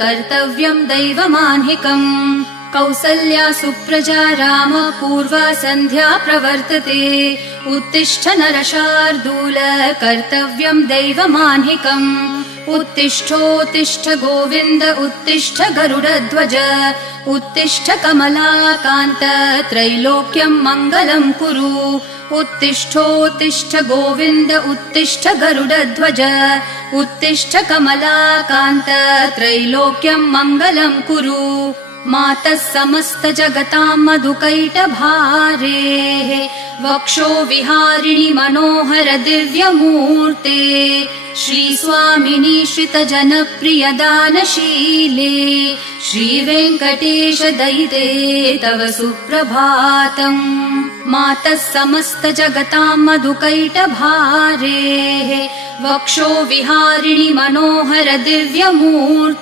कर्तव्यम् दैवमाह्निकम् कौसल्या सुप्रजा राम पूर्वा सन्ध्या प्रवर्तते उत्तिष्ठ नरशार्दूल कर्तव्यम् दैवमाह्निकम् उत्तिष्ठोत्तिष्ठ गोविन्द उत्तिष्ठ गरुडध्वज उत्तिष्ठ कमलाकान्त त्रैलोक्यम् मङ्गलम् कुरु उत्तिष्ठोत्तिष्ठ गोविन्द उत्तिष्ठ गरुडध्वज उत्तिष्ठ कमलाकान्त त्रैलोक्यम् मङ्गलम् कुरु मातः समस्त जगताम् मधुकैटभारेः वक्षो विहारिणि मनोहर दिव्यमूर्ते श्रीस्वामिनि श्रितजनप्रिय दानशीले श्रीवेङ्कटेश दयिते तव सुप्रभातम् मातः समस्त जगताम् मधुकैटभारेः वक्षो विहारिणि मनोहर दिव्यमूर्ते